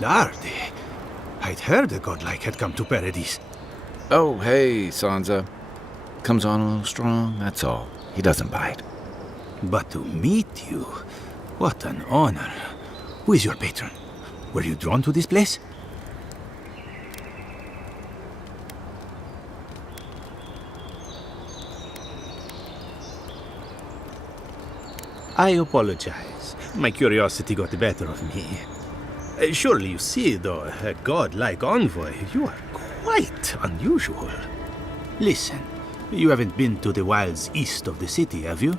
Lardy. I'd heard the godlike had come to Paradise. Oh, hey, Sansa. Comes on a little strong, that's all. He doesn't bite. But to meet you, what an honor. Who is your patron? Were you drawn to this place? I apologize. My curiosity got the better of me. Surely you see, though, a godlike envoy, you are quite unusual. Listen, you haven't been to the wilds east of the city, have you?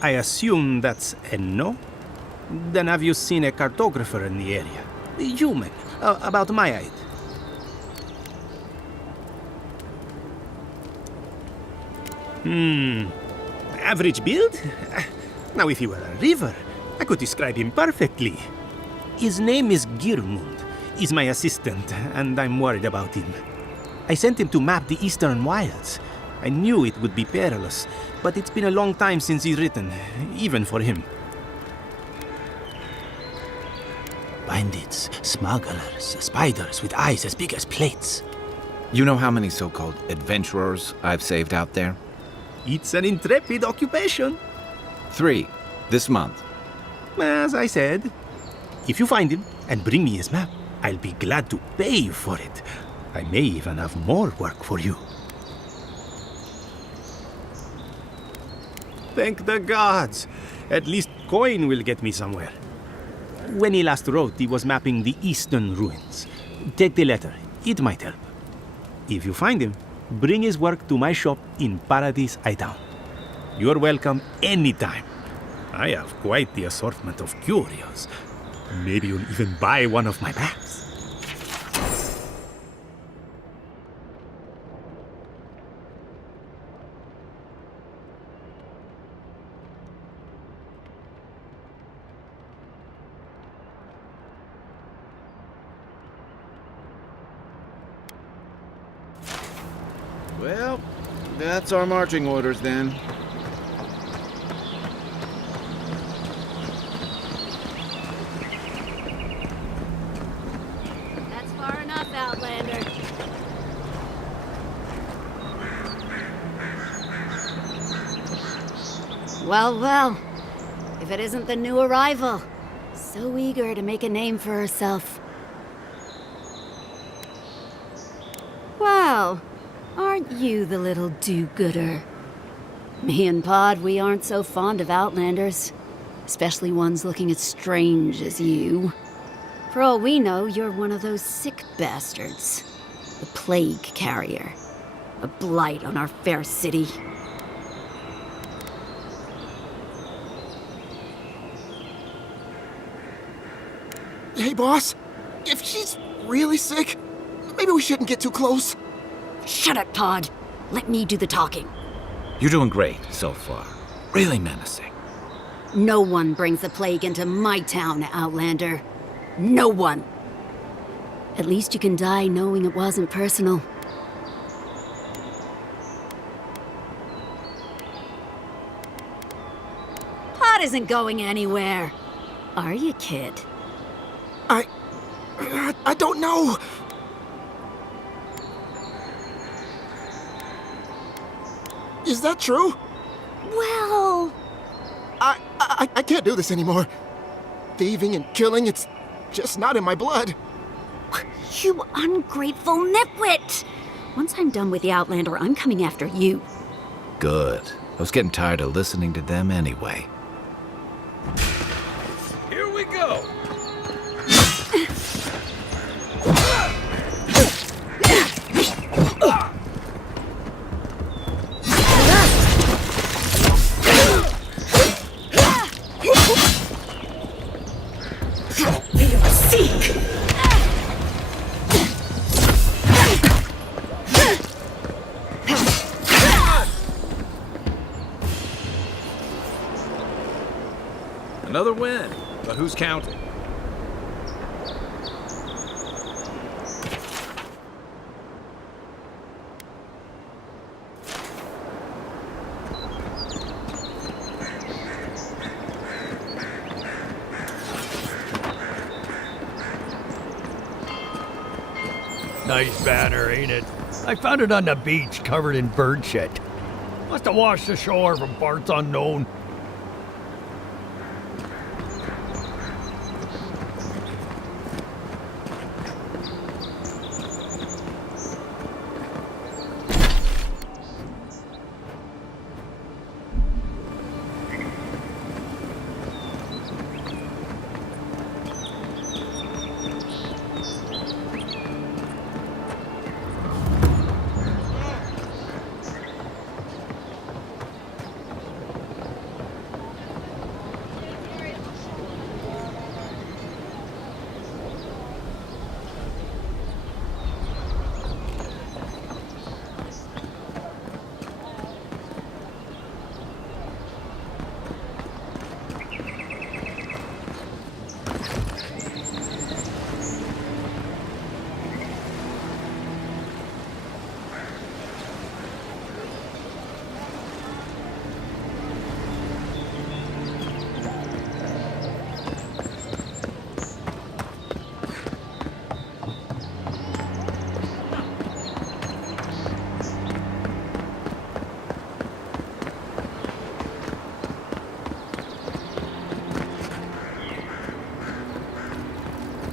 I assume that's a no? Then have you seen a cartographer in the area? A human, about my height. Average build? Now, if he were a river, I could describe him perfectly. His name is Girmund. He's my assistant, and I'm worried about him. I sent him to map the eastern wilds. I knew it would be perilous, but it's been a long time since he's written, even for him. Bandits, smugglers, spiders with eyes as big as plates. You know how many so-called adventurers I've saved out there? It's an intrepid occupation. 3, this month. As I said, if you find him and bring me his map, I'll be glad to pay you for it. I may even have more work for you. Thank the gods. At least coin will get me somewhere. When he last wrote, he was mapping the eastern ruins. Take the letter. It might help. If you find him, bring his work to my shop in Paradise Hightown. You're welcome anytime. I have quite the assortment of curios. Maybe you'll even buy one of my maps. Well, that's our marching orders then. That's far enough, Outlander. Well, well. If it isn't the new arrival. So eager to make a name for herself. Well, aren't you the little do-gooder? Me and Pod, we aren't so fond of Outlanders. Especially ones looking as strange as you. For all we know, you're one of those sick bastards. The plague carrier. A blight on our fair city. Hey, boss. If she's really sick, maybe we shouldn't get too close. Shut up, Pod. Let me do the talking. You're doing great so far. Really menacing. No one brings the plague into my town, Outlander. No one. At least you can die knowing it wasn't personal. Pod isn't going anywhere. Are you, kid? I don't know. Is that true? Well... I can't do this anymore. Thieving and killing, it's just not in my blood. You ungrateful nitwit! Once I'm done with the Outlander, I'm coming after you. Good. I was getting tired of listening to them anyway. Here we go! Another win, but who's counting? Nice banner, ain't it? I found it on the beach, covered in bird shit. Must have washed ashore from parts unknown.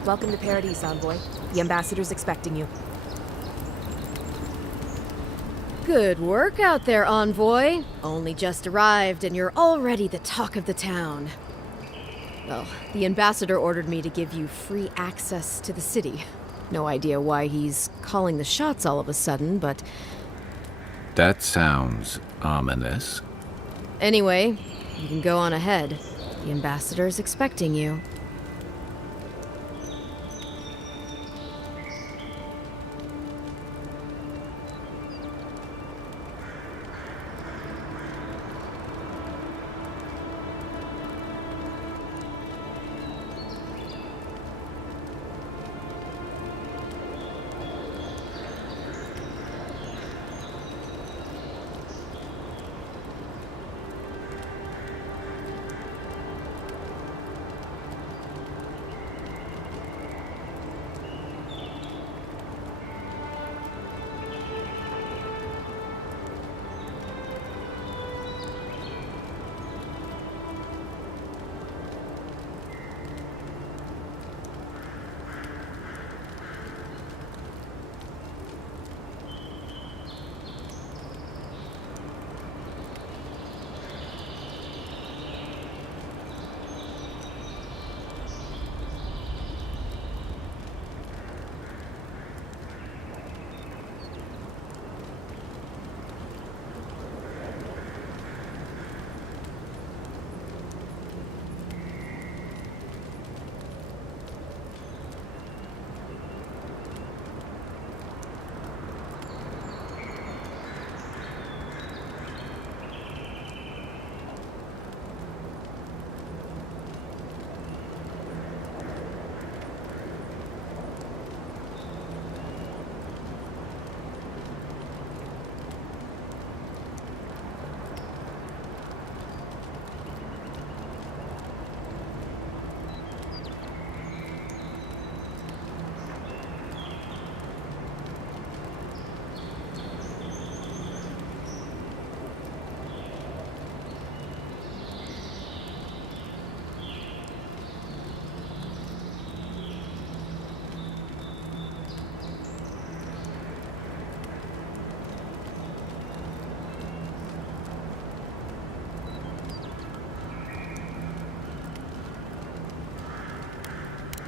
Welcome to Paradise, Envoy. The ambassador's expecting you. Good work out there, Envoy. Only just arrived and you're already the talk of the town. Well, the ambassador ordered me to give you free access to the city. No idea why he's calling the shots all of a sudden, but... That sounds ominous. Anyway, you can go on ahead. The ambassador's expecting you.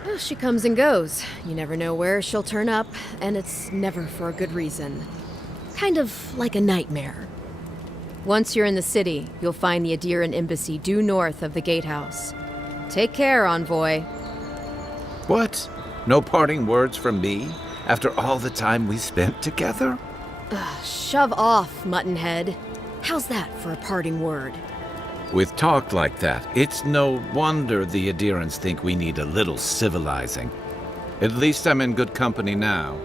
Well, she comes and goes. You never know where she'll turn up, and it's never for a good reason. Kind of like a nightmare. Once you're in the city, you'll find the Adiran embassy due north of the gatehouse. Take care, Envoy. What? No parting words from me after all the time we spent together? Shove off, Muttonhead. How's that for a parting word? With talk like that, it's no wonder the Adirans think we need a little civilizing. At least I'm in good company now,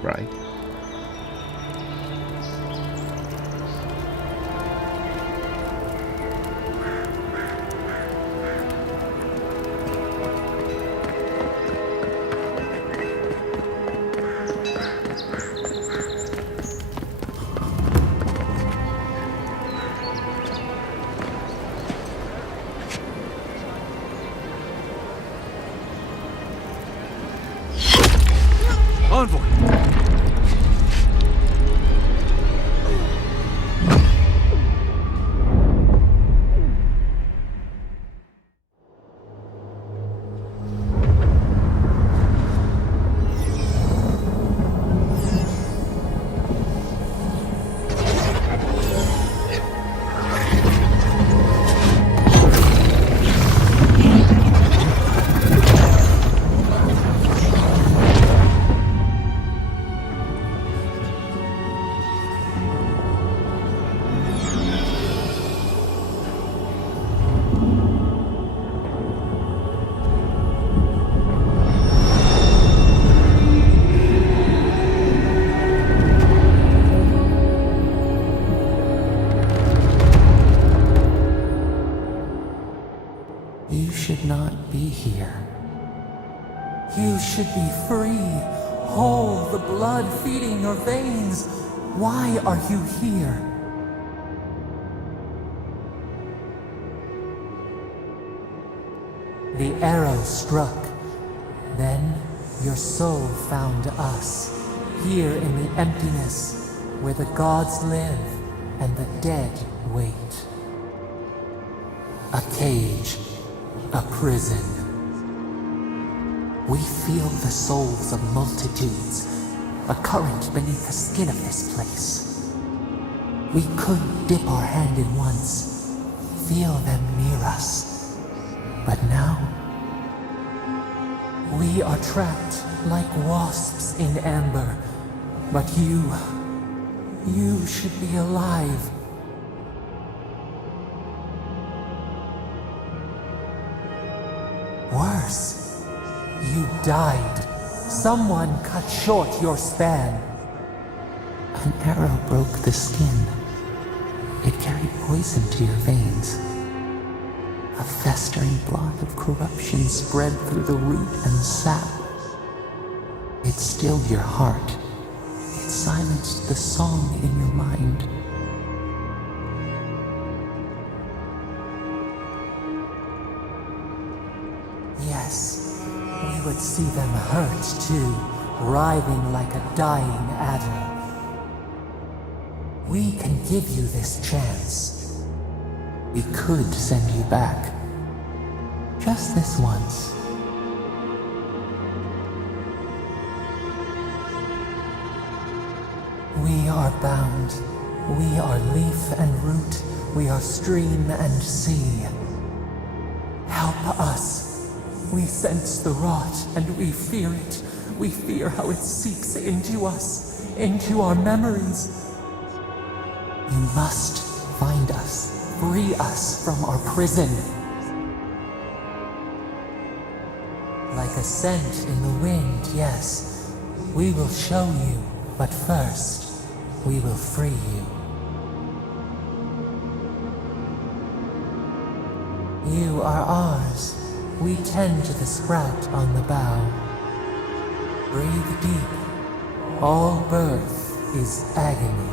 right? Envoy! You should not be here. You should be free, whole, the blood feeding your veins. Why are you here? The arrow struck. Then your soul found us, here in the emptiness, where the gods live and the dead wait. A cage. A prison. We feel the souls of multitudes, a current beneath the skin of this place. We could dip our hand in once, feel them near us. But now, we are trapped like wasps in amber. But you should be alive. Worse, you died. Someone cut short your span. An arrow broke the skin. It carried poison to your veins. A festering blot of corruption spread through the root and sap. It stilled your heart. It silenced the song in your mind. Yes, we would see them hurt too, writhing like a dying adder. We can give you this chance. We could send you back. Just this once. We are bound. We are leaf and root. We are stream and sea. Help us. We sense the rot, and we fear it. We fear how it seeps into us, into our memories. You must find us, free us from our prison. Like a scent in the wind, yes. We will show you, but first, we will free you. You are ours. We tend to the sprout on the bough. Breathe deep. All birth is agony.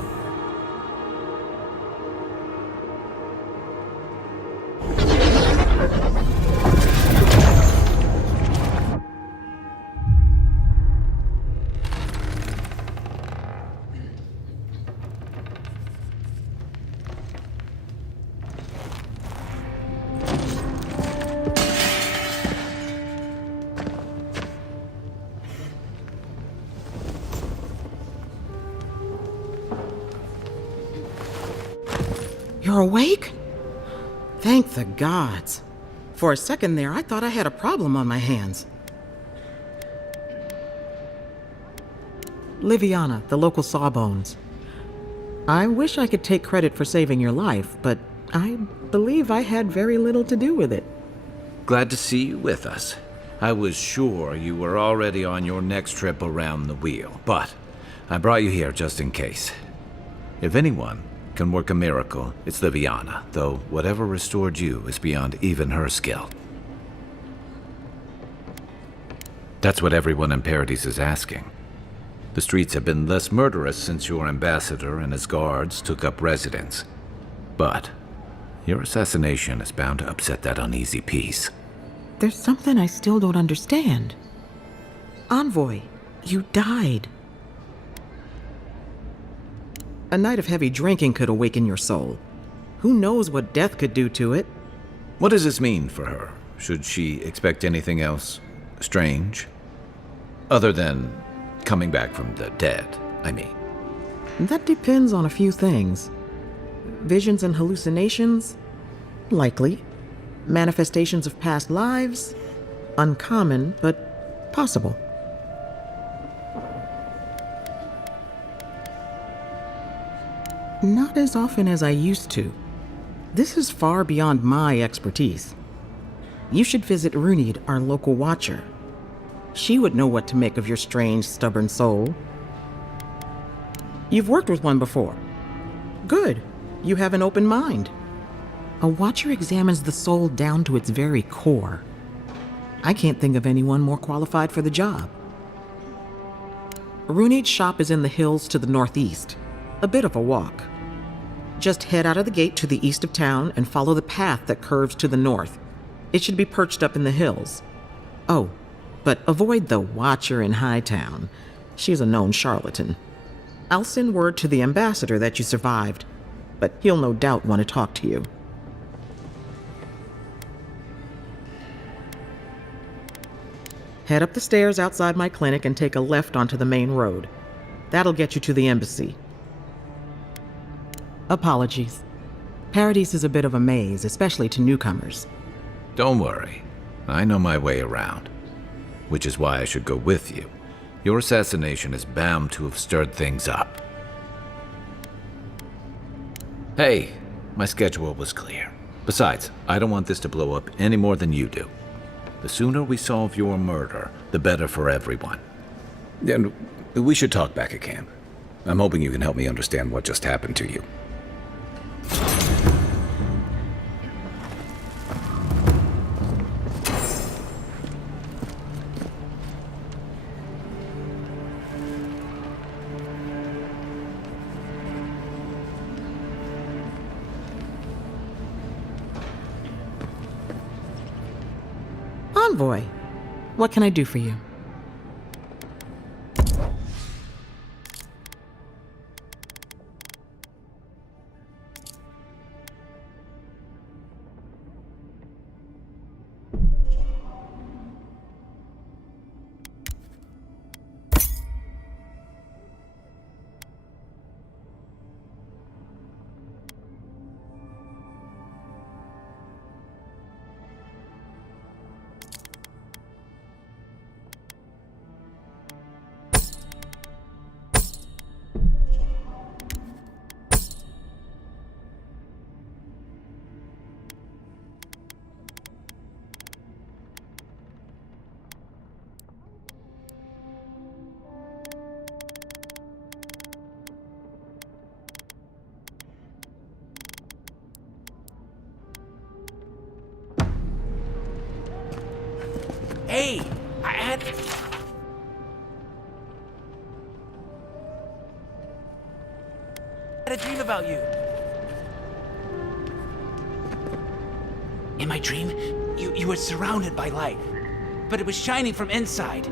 You're awake? Thank the gods. For a second there, I thought I had a problem on my hands. Liviana, the local Sawbones. I wish I could take credit for saving your life, but I believe I had very little to do with it. Glad to see you with us. I was sure you were already on your next trip around the wheel, but I brought you here just in case. If anyone can work a miracle, it's Liviana, though whatever restored you is beyond even her skill. That's what everyone in Paradise is asking. The streets have been less murderous since your ambassador and his guards took up residence. But your assassination is bound to upset that uneasy peace. There's something I still don't understand. Envoy, You died. A night of heavy drinking could awaken your soul. Who knows what death could do to it? What does this mean for her? Should she expect anything else strange? Other than coming back from the dead, I mean. That depends on a few things. Visions and hallucinations? Likely. Manifestations of past lives? Uncommon, but possible. Not as often as I used to. This is far beyond my expertise. You should visit Runid, our local watcher. She would know what to make of your strange, stubborn soul. You've worked with one before. Good. You have an open mind. A watcher examines the soul down to its very core. I can't think of anyone more qualified for the job. Runid's shop is in the hills to the northeast. A bit of a walk. Just head out of the gate to the east of town and follow the path that curves to the north. It should be perched up in the hills. Oh, but avoid the watcher in Hightown. She's a known charlatan. I'll send word to the ambassador that you survived, but he'll no doubt want to talk to you. Head up the stairs outside my clinic and take a left onto the main road. That'll get you to the embassy. Apologies. Paradise is a bit of a maze, especially to newcomers. Don't worry. I know my way around. Which is why I should go with you. Your assassination is bound to have stirred things up. Hey, my schedule was clear. Besides, I don't want this to blow up any more than you do. The sooner we solve your murder, the better for everyone. And we should talk back at camp. I'm hoping you can help me understand what just happened to you. Envoy, what can I do for you? Hey, I had a dream about you. In my dream, you were surrounded by light, but it was shining from inside.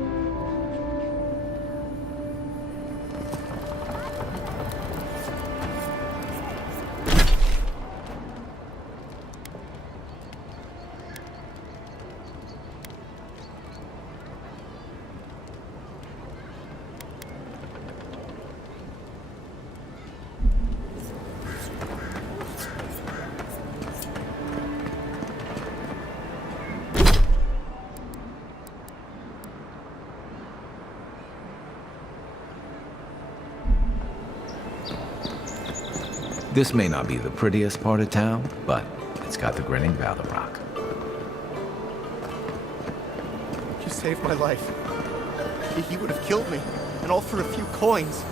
This may not be the prettiest part of town, but it's got the grinning Valor Rock. You saved my life. He would have killed me, and all for a few coins.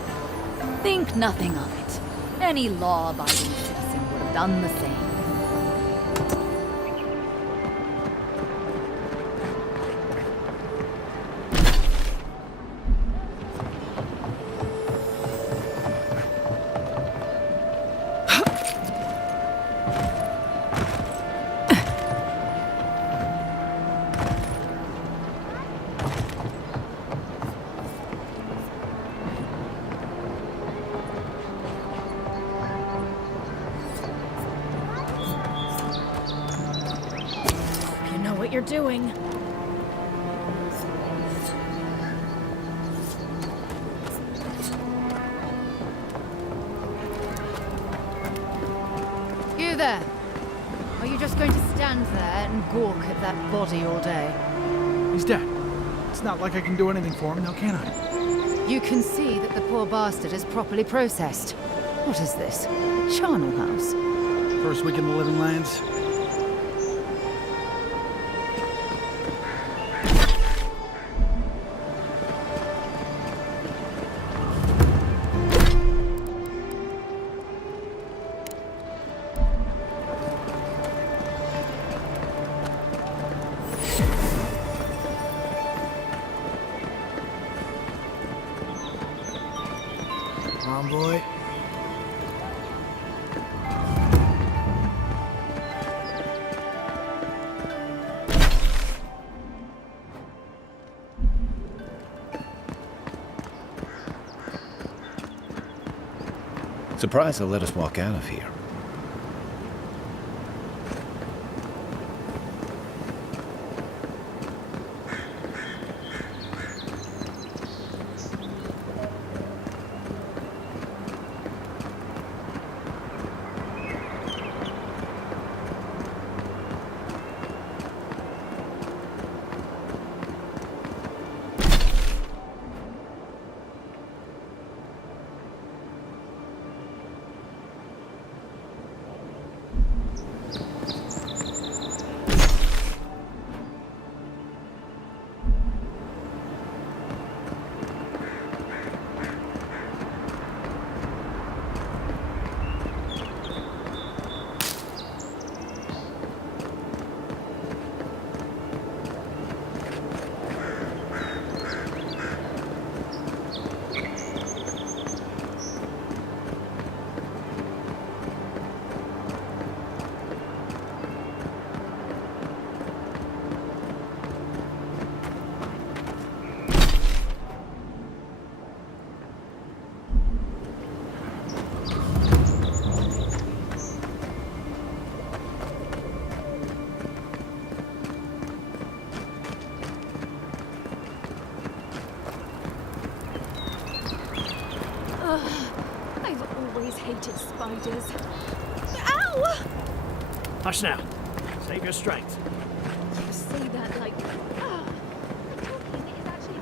Think nothing of it. Any law-abiding citizen would have done the same. you're doing. You there? Are you just going to stand there and gawk at that body all day? He's dead. It's not like I can do anything for him now, can I? You can see that the poor bastard is properly processed. What is this? A charnel house? First week in the Living Lands. Come on, boy. Surprised they'll let us walk out of here. I've always hated spiders. Ow! Hush now. Save your strength. You say that like... Ah. Talking is actually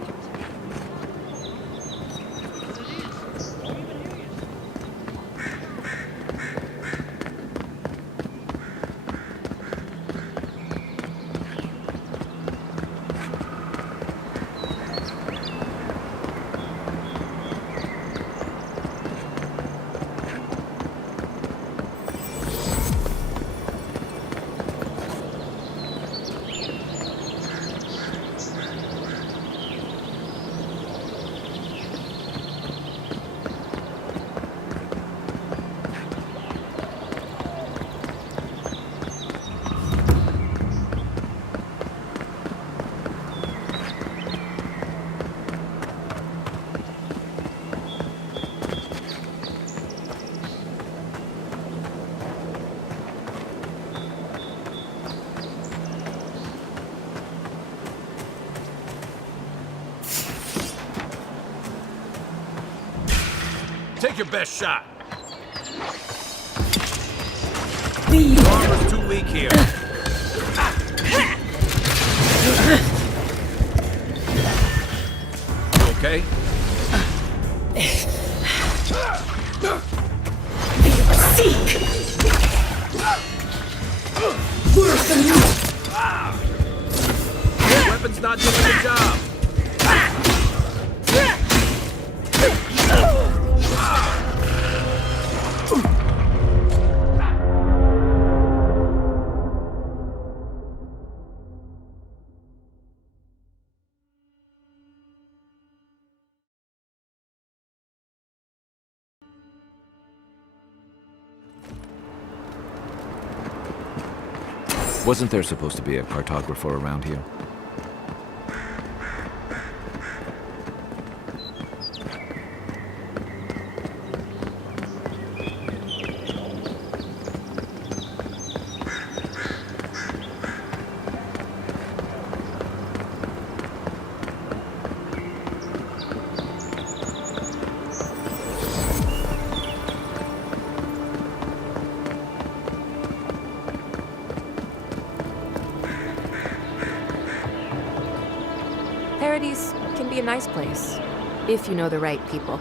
Take your best shot. Armor's too weak here. You okay? Your weapon's not doing the job. Wasn't there supposed to be a cartographer around here? Verities can be a nice place, if you know the right people.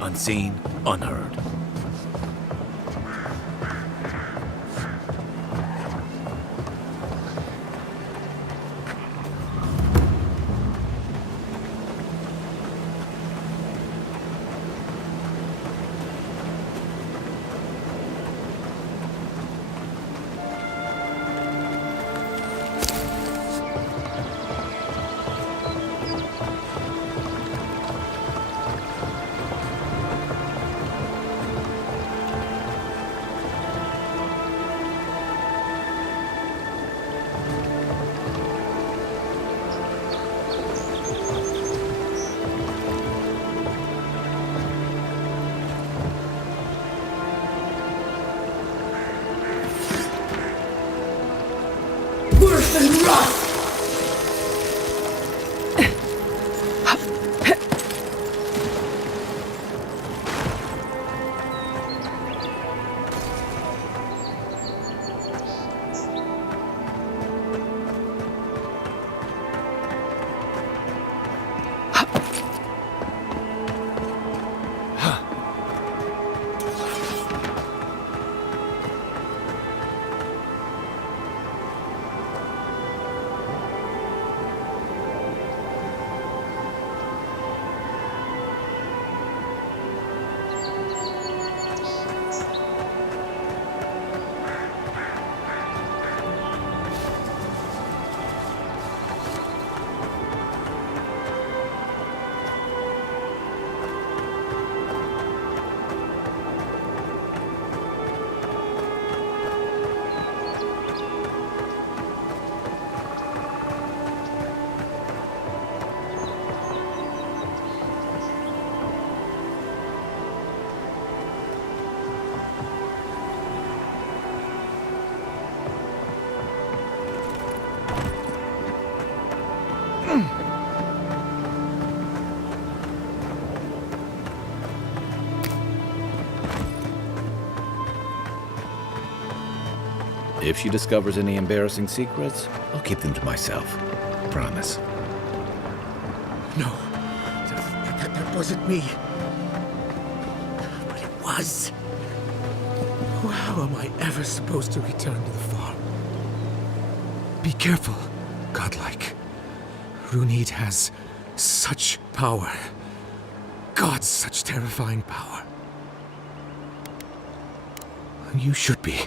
Unseen, unheard. Worse than rot! If she discovers any embarrassing secrets, I'll keep them to myself. Promise. No, that wasn't me. But it was. How am I ever supposed to return to the farm? Be careful, godlike. Runid has such power. God, such terrifying power. And you should be.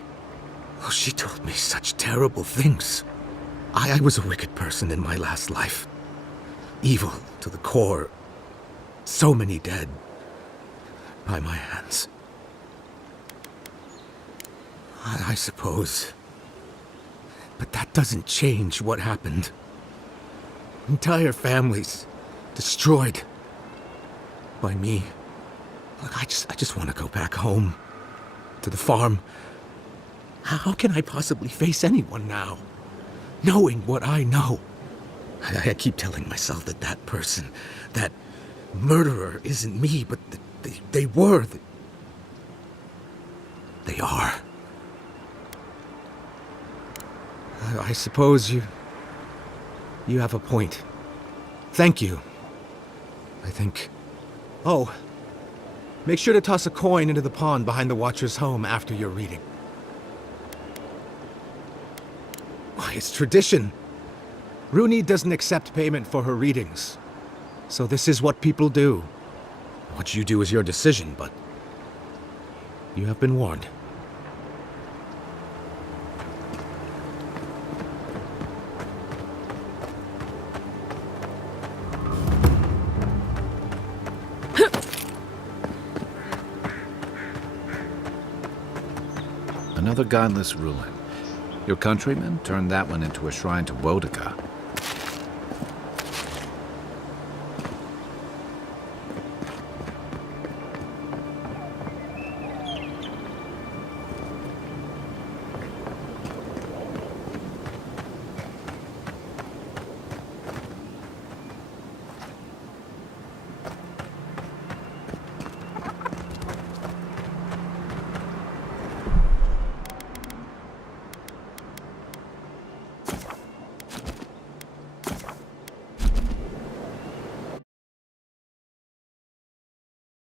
Oh, she told me such terrible things. I was a wicked person in my last life. Evil to the core. So many dead. By my hands. I suppose But that doesn't change what happened. Entire families destroyed by me. Look, I just want to go back home to the farm. How can I possibly face anyone now, knowing what I know? I keep telling myself that that person, that murderer isn't me, but they were. They are. I suppose you have a point. Thank you. I think... Oh, make sure to toss a coin into the pond behind the Watcher's home after your reading. Why, it's tradition. Rooney doesn't accept payment for her readings. So this is what people do. What you do is your decision, but you have been warned. Another godless ruin. Your countrymen turned that one into a shrine to Wodika.